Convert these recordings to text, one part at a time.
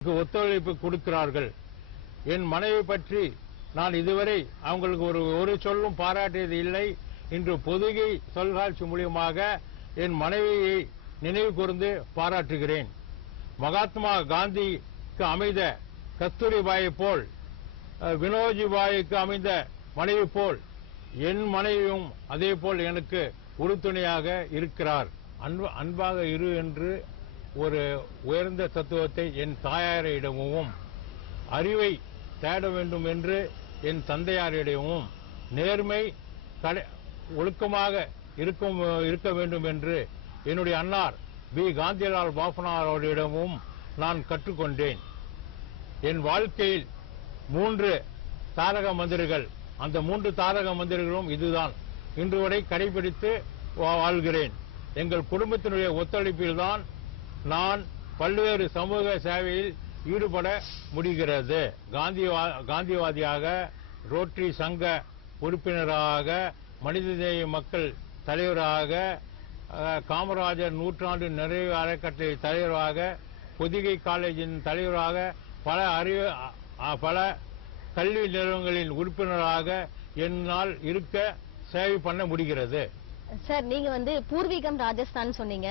ஒத்துழைப்பு கொடுக்கிறார்கள். என் மனைவி பற்றி நான் இதுவரை அவங்களுக்கு ஒரு சொல்லும் பாராட்டியது இல்லை. இன்று பொதுகை தொலைக்காட்சி மூலியமாக என் மனைவியை நினைவு கூர்ந்து பாராட்டுகிறேன். மகாத்மா காந்திக்கு அமைந்த கஸ்தூரிபாயை போல், வினோஜிபாய்க்கு அமைந்த மனைவி போல் என் மனைவியும் அதே போல் எனக்கு உறுதுணையாக இருக்கிறார். அன்பாக இரு என்று ஒரு உயர்ந்த தத்துவத்தை என் தாயாரிடமும், அறிவை தேட வேண்டும் என்று என் தந்தையாரிடமும், நேர்மை ஒழுக்கமாக இருக்க வேண்டும் என்று என்னுடைய அன்னார் பி. காந்திலால் பாபனார் அவர்களிடமும் நான் கற்றுக்கொண்டேன். என் வாழ்க்கையில் 3 தாரக மந்திரங்கள், அந்த 3 தாரக மந்திரங்களும் இதுதான் இன்று வரை கடைபிடித்து வாழ்கிறேன். எங்கள் குடும்பத்தினுடைய ஒத்துழைப்பில்தான் நான் பல்வேறு சமூக சேவையில் ஈடுபட முடிகிறது. காந்திவாதியாக, ரோட்டரி சங்க உறுப்பினராக, மனிதநேய மக்கள் தலைவராக, காமராஜர் நூற்றாண்டு நிறைவு அறக்கட்டளை தலைவராக, பொதிகை காலேஜின் தலைவராக, பல கல்வி நிறுவனங்களின் உறுப்பினராக என்னால் இருக்க சேவை பண்ண முடிகிறது. சார், நீங்க பூர்வீகம் ராஜஸ்தான் சொன்னீங்க,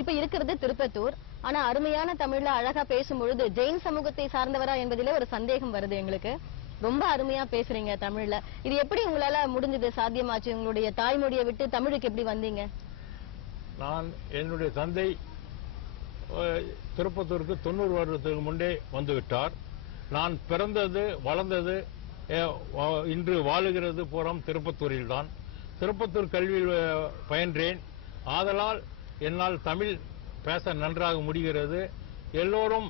இப்ப இருக்கிறது திருப்பத்தூர். ஆனா அருமையான தமிழ்ல அழகா பேசும்பொழுது ஜெயின் சமூகத்தை சார்ந்தவரா என்பதிலே ஒரு சந்தேகம் வருது எங்களுக்கு. ரொம்ப அருமையா பேசுறீங்க தமிழ்ல. இது எப்படி உங்களால முடிஞ்சது, சாத்தியமாச்சு? உங்களுடைய தாய்மொழியை விட்டு தமிழுக்கு எப்படி வந்தீங்க? நான் என்னுடைய தந்தை திருப்பத்தூருக்கு 90 வருடத்துக்கு முன்பே வந்துவிட்டார். நான் பிறந்தது வளர்ந்தது இன்று வாழுகிறது பூரம் திருப்பத்தூரில் தான். திருப்பத்தூர் கல்வியில் பயின்றேன். ஆதலால் என்னால் தமிழ் பேச நன்றாக முடிகிறது. எல்லோரும்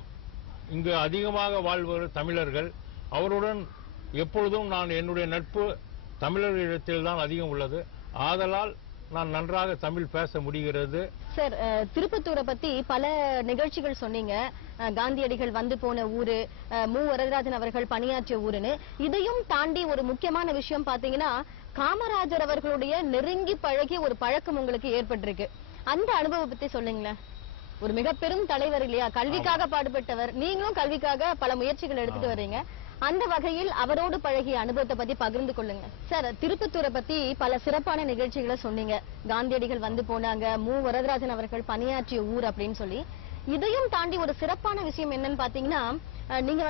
இங்கு அதிகமாக வாழ்பவர் தமிழர்கள். அவருடன் எப்பொழுதும் நான் என்னுடைய நட்பு தமிழர்களிடத்தில் தான் அதிகம் உள்ளது. ஆதலால் நான் நன்றாக தமிழ் பேச முடிகிறது. சார், திருப்பத்தூரை பத்தி பல நிகழ்ச்சிகள் சொன்னீங்க. காந்தியடிகள் வந்து போன ஊரு, மு. வரதராஜன் அவர்கள் பணியாற்றிய ஊருன்னு. இதையும் தாண்டி ஒரு முக்கியமான விஷயம் பாத்தீங்கன்னா, காமராஜர் அவர்களுடைய நெருங்கி பழகிய ஒரு பழக்கம் உங்களுக்கு ஏற்பட்டிருக்கு. அந்த அனுபவம் பத்தி சொல்லுங்களேன். ஒரு மிக பெரும் தலைவர் இல்லையா, கல்விக்காக பாடுபட்டவர். நீங்களும் கல்விக்காக பல முயற்சிகள் எடுத்துட்டு வர்றீங்க. அந்த வகையில் அவரோடு பழகிய அனுபவத்தை பத்தி பகிர்ந்து கொள்ளுங்க. சார், திருப்பத்தூரை பத்தி பல சிறப்பான நிகழ்ச்சிகளை சொன்னீங்க. காந்தியடிகள் வந்து போனாங்க, மு. வரதராஜன் அவர்கள் பணியாற்றிய ஊர் அப்படின்னு சொல்லி. இதையும் தாண்டி ஒரு சிறப்பான விஷயம் என்னன்னு பாத்தீங்கன்னா, நீங்க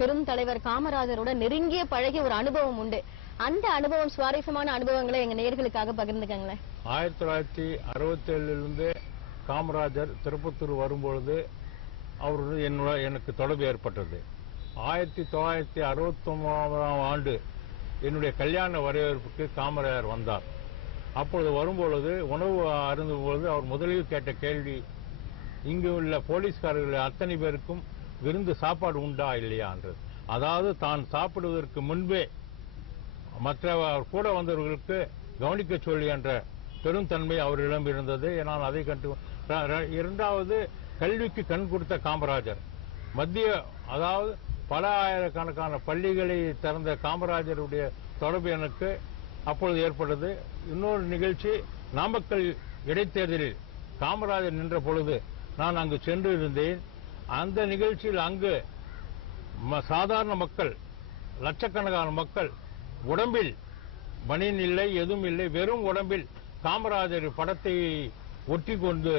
பெரும் தலைவர் காமராஜரோட நெருங்கிய பழகிய ஒரு அனுபவம் உண்டு. அந்த அனுபவம், சுவாரஸ்யமான அனுபவங்களை எங்க நேயர்களுக்காக பகிர்ந்துக்கங்களேன். 1967 காமராஜர் திருப்பத்தூர் வரும்பொழுது அவருடன் எனக்கு தொடர்பு ஏற்பட்டது. 1969 ஆண்டு என்னுடைய கல்யாண வரவேற்புக்கு காமராஜர் வந்தார். அப்பொழுது வரும்பொழுது, உணவு அருந்தும் பொழுது அவர் முதலில் கேட்ட கேள்வி, இங்கு உள்ள போலீஸ்காரர்கள் அத்தனை பேருக்கும் விருந்து சாப்பாடு உண்டா இல்லையா என்றது. அதாவது தான் சாப்பிடுவதற்கு முன்பே மற்ற கூட வந்தவர்களுக்கு கவனிக்க சொல்லி என்ற பெருந்தன்மை அவரிடம் இருந்தது. நான் அதை கண்டு. இரண்டாவது, கல்விக்கு கண் கொடுத்த காமராஜர். அதாவது பல ஆயிரக்கணக்கான பள்ளிகளை திறந்த காமராஜருடைய தொடர்பு எனக்கு அப்பொழுது ஏற்பட்டது. இன்னொரு நிகழ்ச்சி, நாமக்கல் இடைத்தேர்தலில் காமராஜர் நின்ற பொழுது நான் அங்கு சென்று இருந்தேன். அந்த நிகழ்ச்சியில் அங்கு சாதாரண மக்கள், லட்சக்கணக்கான மக்கள் உடம்பில் பனியன் இல்லை, எதுவும் இல்லை, வெறும் உடம்பில் காமராஜர் படத்தை ஒட்டி கொண்டு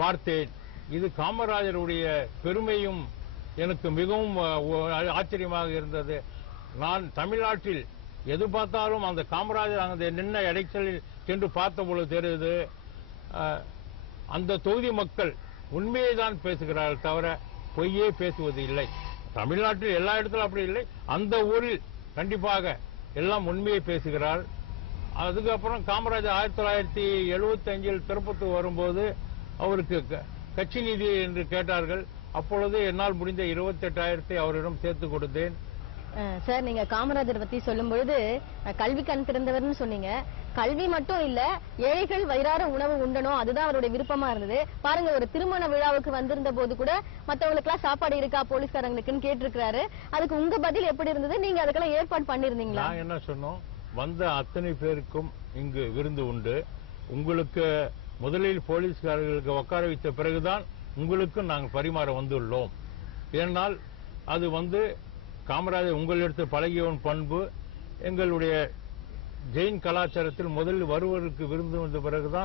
பார்த்தேன். இது காமராஜருடைய பெருமையும் எனக்கு மிகவும் ஆச்சரியமாக இருந்தது. நான் தமிழ்நாட்டில் எது பார்த்தாலும் அந்த காமராஜர் அந்த நின்ன இடைச்சலில் சென்று பார்த்த பொழுது தெரியுது, அந்த தொகுதி மக்கள் உண்மையை தான் பேசுகிறார்கள் தவிர பொய்யே பேசுவது இல்லை. தமிழ்நாட்டில் எல்லா இடத்திலும் அப்படி இல்லை, அந்த ஊரில் கண்டிப்பாக எல்லாம் உண்மையை பேசுகிறார். அதுக்கப்புறம் காமராஜர் 1975 திருப்பத்தூர் வரும்போது அவருக்கு கட்சி நிதி என்று கேட்டார்கள். அப்பொழுது என்னால் முடிந்த 28,000 அவரிடம் சேர்த்து கொடுத்தேன். சார், நீங்க காமராஜர் பத்தி சொல்லும் பொழுது கல்வி கண் திறந்தவர்னு சொன்னீங்க. கல்வி மட்டும் இல்ல, ஏழைகள் வயிறார உணவு உண்டணும், அதுதான் அவருடைய விருப்பமா இருந்தது. பாருங்க, ஒரு திருமண விழாவுக்கு வந்திருந்த போது கூட மத்தவங்களுக்கு எல்லாம் சாப்பாடு இருக்கா போலீஸ்காரங்களுக்குன்னு கேட்டிருக்கிறாரு. அதுக்கு உங்க பதில் எப்படி இருந்தது? நீங்க அதுக்கெல்லாம் ஏற்பாடு பண்ணிருந்தீங்களா? நான் என்ன சொன்னோம், வந்த அத்தனை பேருக்கும் இங்கு விருந்து உண்டு. உங்களுக்கு முதலில் போலீஸ்காரர்களுக்கு உட்கார வைத்த பிறகுதான் உங்களுக்கு நாங்கள் பரிமாற வந்துள்ளோம். ஏனால் அது காமராஜர் உங்களிடத்தில் பழகியவன் பண்பு. எங்களுடைய ஜெயின் கலாச்சாரத்தில் முதலில் வருவருக்கு விருந்து வந்த பிறகுதான்